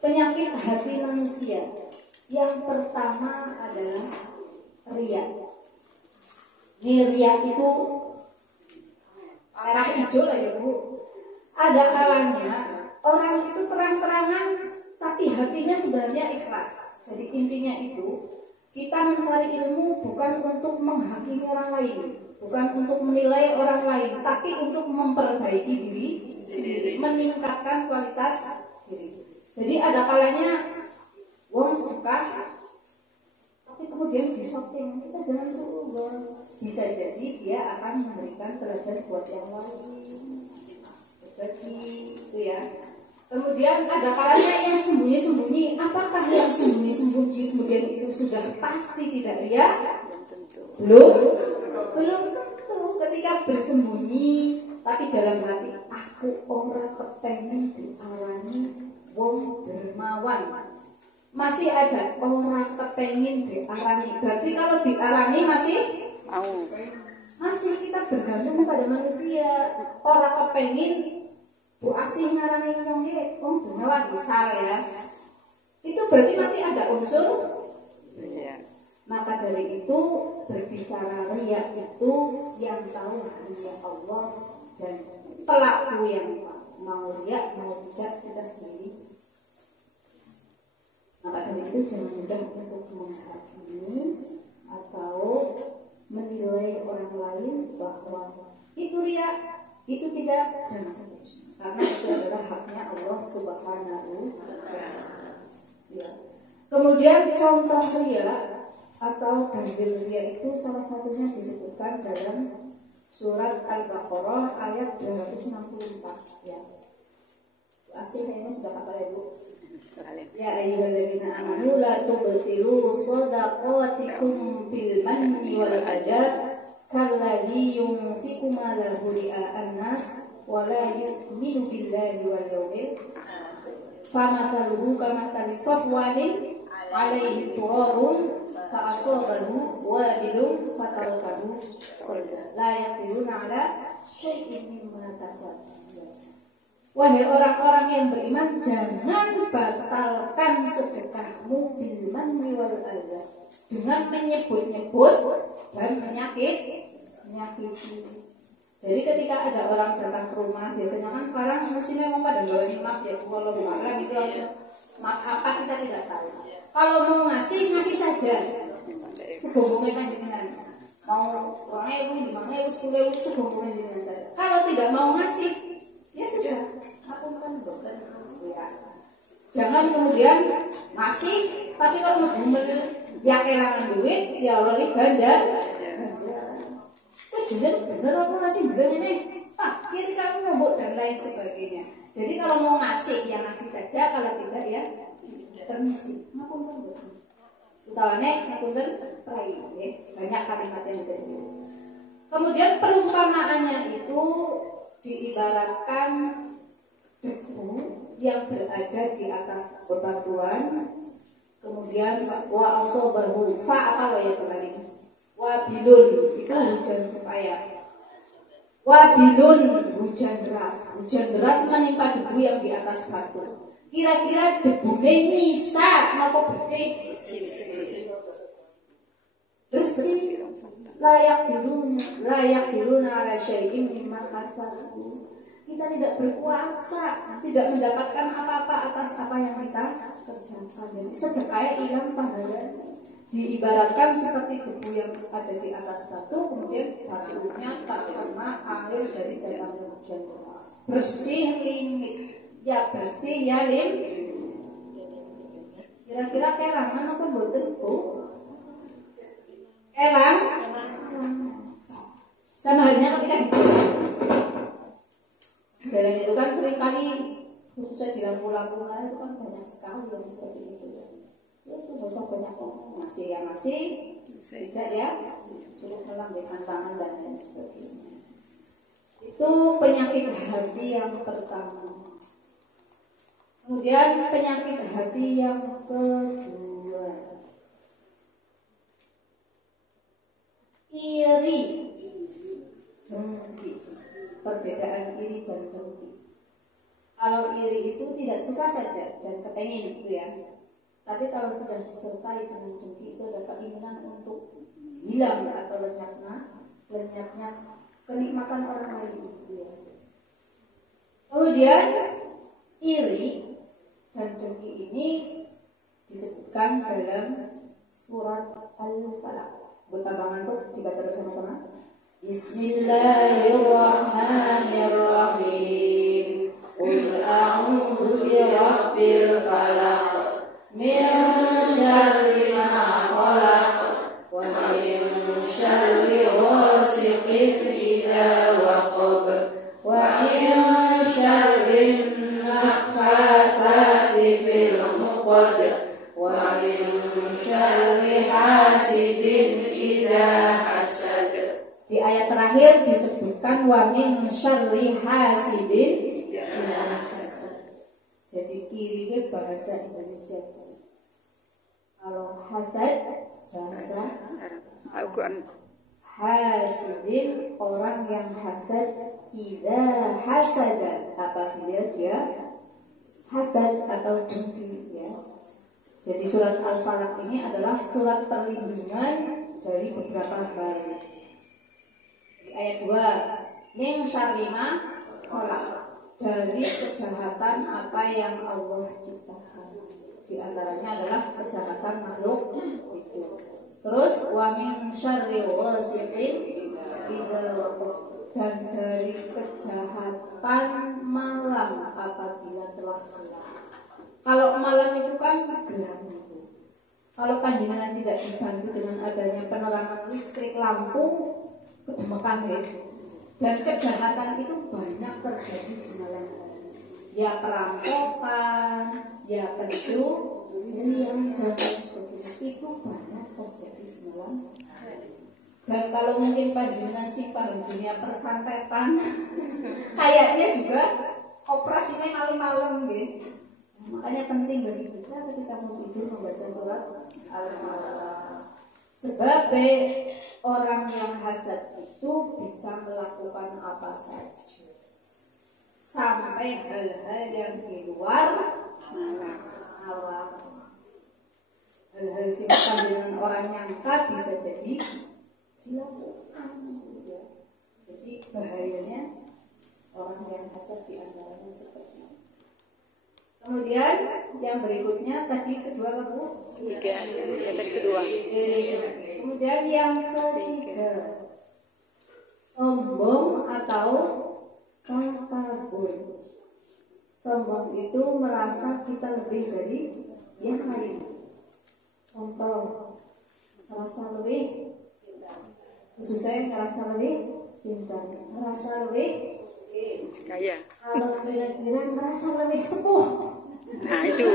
penyakit hati manusia. Yang pertama adalah riya. Ini riya itu merah hijau lah ya Bu. Ada kalanya orang itu terang-terangan tapi hatinya sebenarnya ikhlas. Jadi intinya itu kita mencari ilmu bukan untuk menghakimi orang lain, bukan untuk menilai orang lain, tapi untuk memperbaiki diri, meningkatkan kualitas diri. Jadi ada kalanya wong sedekah tapi kemudian disorting, kita jangan suruh. Bisa jadi dia akan memberikan teladan buat yang lain, berbagi itu ya. Kemudian ada kalanya yang sembunyi-sembunyi. Apakah yang sembunyi-sembunyi kemudian itu sudah pasti tidak riya? Belum tentu. Ketika bersembunyi tapi dalam hati aku ora kepengen diarani wong dermawan, masih ada orang kepengen diarani. Berarti kalau diarani masih kita bergantung pada manusia. Orang kepengen Bu Asih ngarani wong dermawan besar ya. Itu berarti masih ada unsur. Maka dari itu berbicara riya itu yang tahu hanya Allah dan pelaku yang mau riya mau tidak kita sendiri. Maka dari itu jangan mudah untuk menghakimi atau menilai orang lain bahwa itu riya, itu tidak dan seterusnya. Karena itu adalah haknya Allah Subhanahu wa Ta'ala. Ya. Kemudian contoh riya atau dalil riya itu salah satunya disebutkan dalam surat Al-Baqarah ayat 264 ya. Aslinya ini sudah kata ya Bu. Ya ayyuhalladzina amanu la tubtilu shadaqatikum bil manni wal adha kalladzi yunfiqu malahu ria'an nas wa la yu'minu billahi wal yawmil famathaluhu kamathali safwanin 'alaihi turabun fa'asabahu wabilun fatarakahu sawda la yaqdiruna 'ala syai'in mimma kasabu. Wahai orang-orang yang beriman, jangan batalkan sedekahmu bil manni wal adha, dengan menyebut-nyebut dan menyakiti. Jadi ketika ada orang datang ke rumah, biasanya kan sekarang musimnya mau pada bawa map ya, kalau bukan gitu map apa kita tidak tahu. Kalau mau ngasih saja, segombongnya kan dengan mau 2.000, 5.000, 10.000 segombongnya dengan saja. Kalau tidak mau ngasih, ya sudah, aku kan dokter ya. Jangan kemudian ngasih, tapi kalau mau ya kehilangan duit, ya oleh ganjar. Jadi bener aku ngasih bener ini, kiri kamu nombok dan lain sebagainya. Jadi kalau mau ngasih, ya ngasih saja. Kalau tidak ya permisi. Ngapunten betul. Utawane ngapunten rai. Banyak kalimat yang bisa diberi. Kemudian perumpamaannya itu diibaratkan debu yang berada di atas bebatuan. Kemudian wa asobahu fa apa ya kembali? Wabilun itu hujan payah. Wabilun hujan deras menimpa debu yang di atas batu. Kira-kira debunya nyisa napa bersih? Bersih. Layak dirun ala syai'in mimma kasabu. Kita tidak berkuasa, tidak mendapatkan apa-apa atas apa yang kita kerjakan. Jadi sedekah hilang pahalanya. Diibaratkan seperti debu yang ada di atas batu, kemudian batunya tak kena air dari datangnya hujan deras. Bersih limit, ya bersih ya limit. Kira-kira kelangan apa boten Bu? Kelang? Sama halnya ketika di jalan itu kan seringkali khususnya di lampu-lampu itu kan banyak sekali yang seperti itu ya. Itu usah banyak ngasih yang ngasih tidak ya cukup melambaikan tangan dan lain sebagainya. Itu penyakit hati yang pertama. Kemudian penyakit hati yang kedua, iri dengki. Perbedaan iri dan dengki. Kalau iri itu tidak suka saja dan kepengen pengen gitu ya. Tapi kalau sudah disertai dengan dengki itu ada keinginan untuk hilang atau lenyapnya kenikmatan orang lain gitu ya. Kemudian iri dan dengki ini disebutkan dalam surat Al-Falaq. Bukan tuh dibaca bersama-sama. Bismillahirrahmanirrahim. Qul a'udzu birabbil falaq min syarri ma khalaq wa min syarri ghasiqin idza waqab wa min syarri naffasati fil 'uqad wa min syarri hasidin idza hasad. Di ayat terakhir disebutkan wa min syarri hasidin idza hasad. Jadi kiri itu bahasa Indonesia. Kalau hasad bahasa hasidin, orang yang hasad, idza hasada, apabila dia hasad atau dengki ya. Jadi surat Al-Falaq ini adalah surat perlindungan dari beberapa hal. Di ayat 2, min syarri ma khalaq, dari kejahatan apa yang Allah ciptakan. Di antaranya adalah kejahatan makhluk itu. Terus wa min syarri ghasiqin idza waqab, dan dari kejahatan malam apabila telah gelap. Kalau malam itu kan gelap. Kalau panjenengan tidak dibantu dengan adanya penerangan listrik, lampu, kedemekan ya. Dan kejahatan itu banyak terjadi di malam hari. Ya perampokan, ya pencurian dan sebagainya, itu banyak terjadi di malam hari. Dan kalau mungkin panjenengan sih paham dunia persantetan, kayaknya juga operasinya malam-malam gitu. Makanya penting bagi kita ketika mau tidur membaca surat Al-Falaq. Sebab orang yang hasad itu bisa melakukan apa saja, sampai hal-hal yang di luar alam. Hal-hal simpan dengan orang nyangka bisa jadi dilakukan. Jadi bahayanya orang yang hasad di antaranya seperti itu. Kemudian yang berikutnya tadi kedua apa Bu? Tiga. Yang tadi kedua. Kemudian yang ketiga, sombong atau takabur. Sombong itu merasa kita lebih dari yang lain. Contoh, merasa lebih khususnya merasa lebih pintar, merasa lebih kaya. Kalau kira-kira merasa lebih sepuh. Nah itu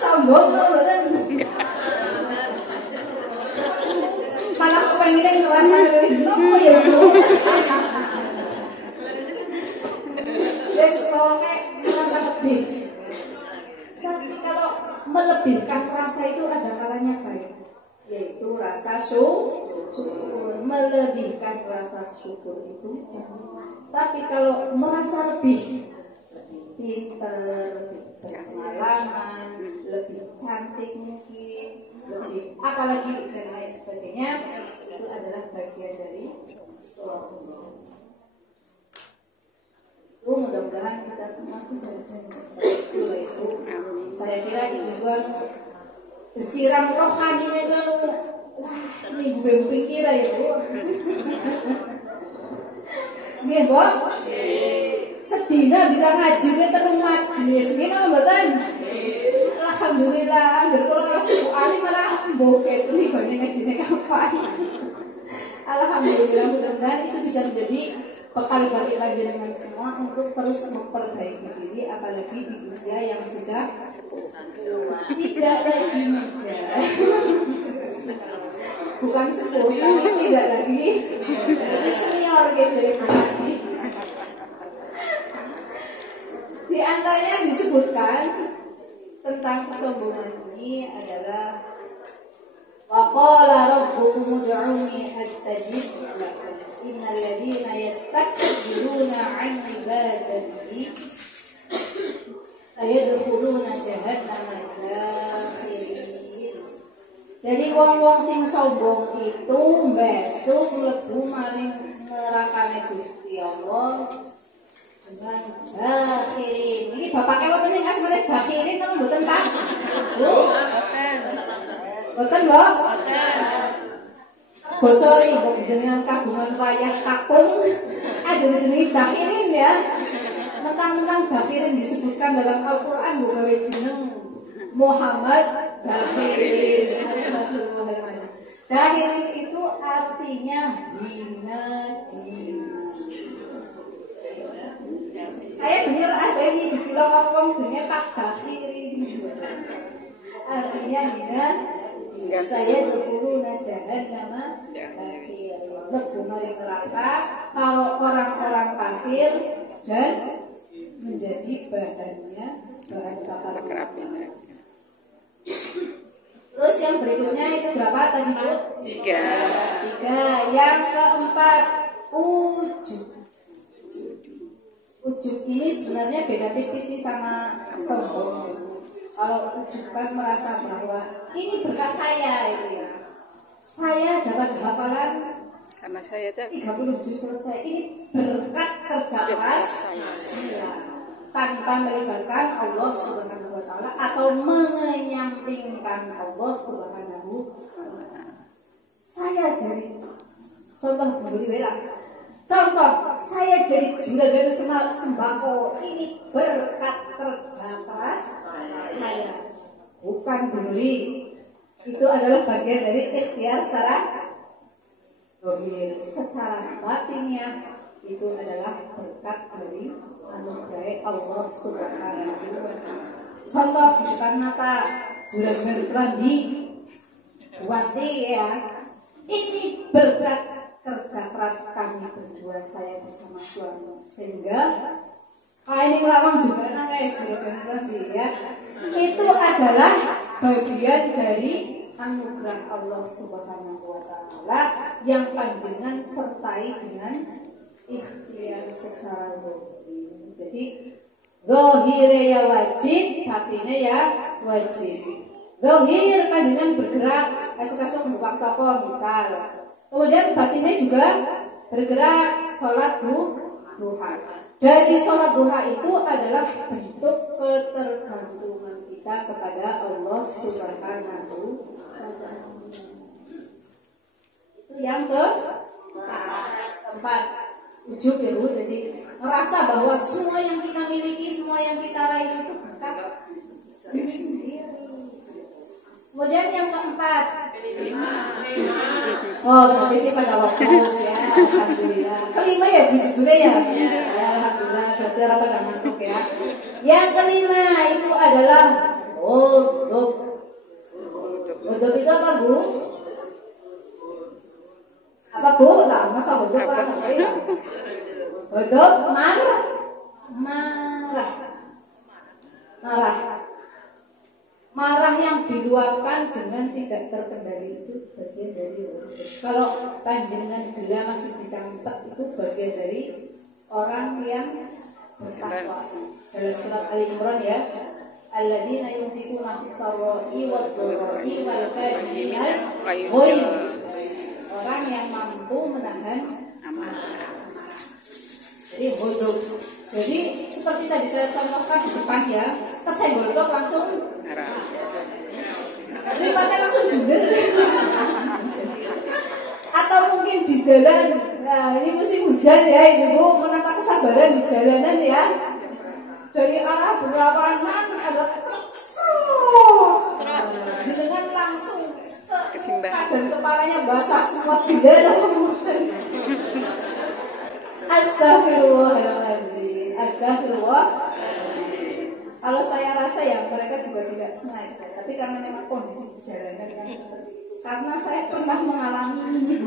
sombong loh betul. Malah kepengen merasa lebih nopo ya Bu. Wes pokoknya merasa lebih. Tapi kalau melebihkan rasa itu ada kalanya baik, yaitu rasa syukur. Melebihkan rasa syukur itu. Tapi kalau merasa lebih pintar, lebih berpengalaman, lebih cantik mungkin, lebih apalagi dan lain sebagainya, itu adalah bagian dari sombong. Itu mudah-mudahan kita semua tidak seperti itu. Saya kira ibu-ibu disiram rohaninya itu seminggu pikir ya Bu. Nggih, Bu. Sedina bisa ngaji ke terus majelis nggih napa mboten? Alhamdulillah, angger kula Bu Ali malah mboket iki bane ngajine kapan. Alhamdulillah, mudah-mudahan itu bisa menjadi bekal bagi panjenengan semua untuk terus memperbaiki diri, apalagi di usia yang sudah tidak lagi muda. Bukan sepuh, tapi tidak lagi lebih senior gitu ya. Di antaranya disebutkan tentang kesombongan ini adalah waqala rabbukum ud'uni astajib lakum innal ladzina yastakbiruna 'an ibadati sayadkhuluna jahannam dakhirin. Jadi wong-wong sing sombong itu besok mlebu maring nerakane Gusti Allah dengan dakhirin. Ini bapake wonten ing asmane dakhirin napa mboten Pak? Bu. Mboten, Mbok. Bocori kok jenengan kagungan wayah kakung. Jenenge dakhirin ya. Mentang-mentang dakhirin disebutkan dalam Al-Qur'an bukan jeneng Muhammad dakhirin. Dakhirin itu artinya hina diri. Saya dengar ada ini di Cilongok jenenge Pak Dakhirin. Artinya hina. Saya dulu jahannam dakhirin. Lebu maring neraka kalau orang-orang kafir dan menjadi bahannya bahan bakar api. Terus yang berikutnya itu berapa tadi Bu? 3. Yang keempat ujub. Ujub ini sebenarnya beda tipis sih sama sombong. Kalau ujub kan merasa bahwa ini berkat saya itu ya. Saya dapat hafalan karena saya 30 juz selesai. Ini berkat kerja keras saya tanpa melibatkan Allah Subhanahu wa taala atau menyampingkan Allah Subhanahu wa taala. Saya jadi contoh beli bela. Contoh, saya jadi juragan sembako ini berkat kerja keras saya. Bukan beli. Itu adalah bagian dari ikhtiar secara batinnya itu adalah berkat dari anugerah Allah Subhanahu wa taala. Contoh di depan mata juragan Randi Buati ya. Ini berkat kerja keras kami berdua, saya bersama suami, sehingga ini melawang juga namanya juragan Randi ya. Itu adalah bagian dari anugerah Allah Subhanahu wa taala yang panjenengan sertai dengan ikhtiar secara zahir. Jadi zahire ya wajib, batine ya wajib. Zahir panjenengan bergerak, esuk-esuk buka toko misal. Kemudian batinnya juga bergerak sholat duha. Dari sholat duha itu adalah bentuk ketergantungan kita kepada Allah Subhanahu wa taala. Itu yang keempat, ujub ya Bu. Jadi merasa bahwa semua yang kita miliki, semua yang kita raih itu berkat diri sendiri. Kemudian yang keempat, oh berarti sih pada fokus ya, alhamdulillah. Kelima ya Bu Jebule ya, alhamdulillah. Berarti pada ngantuk ya. Yang kelima itu adalah udhub. Udhub itu apa Bu? Apa Bu? Nah, masa udhub orang ngerti? Udhub marah yang diluapkan dengan tidak terkendali itu bagian dari udhub. Kalau panjenengan gila masih bisa ngumpet, itu bagian dari orang yang bertakwa. Dalam surat Ali Imran ya, alladzina yunfiquna fis sarra'i wad dharra'i wal kadhiminal ghaidh. Orang yang mampu menahan amarah. Jadi udhub. Jadi seperti tadi saya contohkan di depan ya, kesenggol langsung jadi pakai langsung bener. Atau mungkin di jalan, nah ini musim hujan ya Ibu, menata kesabaran di jalanan ya. Dari arah berlawanan ada truk, jenengan langsung keadaan kepalanya basah semua bidara. Astagfirullahaladzim. Astagfirullah. Kalau saya rasa ya mereka juga tidak sengaja, tapi karena memang kondisi perjalanan yang seperti itu. Karena saya pernah mengalami di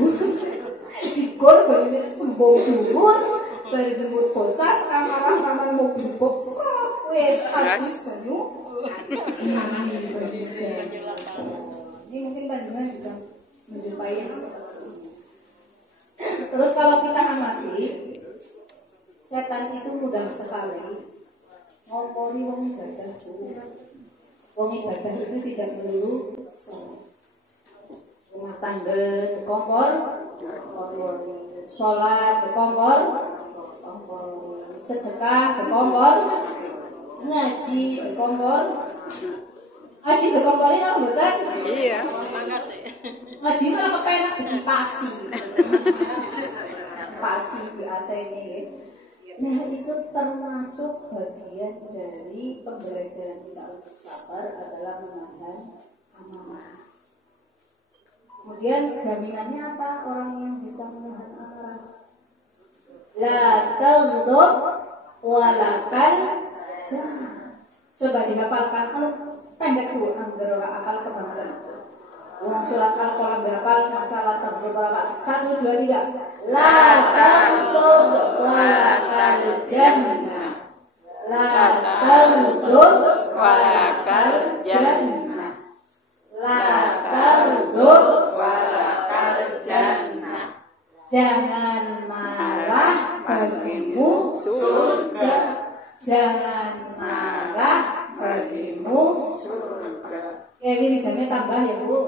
gor baru jemput dulur, dari jemput bocah, sekarang arah mobil box, wes habis banyu. Ini mungkin panjenengan juga menjumpai yang seperti ini. Terus kalau kita amati, setan itu mudah sekali Ngompori wong ibadah Bu. Wong ibadah itu tidak melulu sholat. Rumah tangga kompor, sholat kompor, sedekah kompor, ngaji kompor. Ngaji komporin apa betul? Iya, semangat. Ngaji malah kepenak di pasi. Pasi biasa ini. Nah itu termasuk bagian dari pembelajaran kita untuk sabar adalah menahan amarah. Kemudian jaminannya apa orang yang bisa menahan amarah? La taghdab walakal jannah. Coba dihafalkan kalau pendek dulu anggar ora akal kebangetan. Wong surat Al-Qur'an hafal masalah berapa? 1 2 3. La taghdab walakal jannah. La taghdab walakal jannah. La taghdab walakal jannah. Jangan marah bagimu surga. Jangan marah bagimu surga. Ya wiridannya tambah ya Bu.